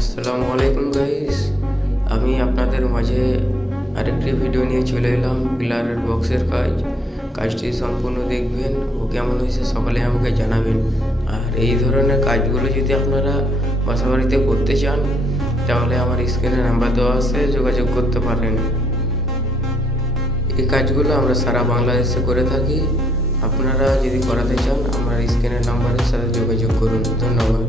আসসালামু আলাইকুম গাইস, আমি আপনাদের মাঝে আরেকটি ভিডিও নিয়ে চলে এলাম। পিলারের বক্সের কাজটি সম্পূর্ণ দেখবেন ও কেমন হয়েছে সকলে আমাকে জানাবেন। আর এই ধরনের কাজগুলো যদি আপনারা বাসা বাড়িতে করতে চান তাহলে আমার স্ক্রিনে নাম্বার দেওয়া আছে, যোগাযোগ করতে পারেন। এই কাজগুলো আমরা সারা বাংলাদেশে করে থাকি। আপনারা যদি করাতে চান আমার স্ক্রিনের নাম্বারের সাথে যোগাযোগ করুন। ধন্যবাদ।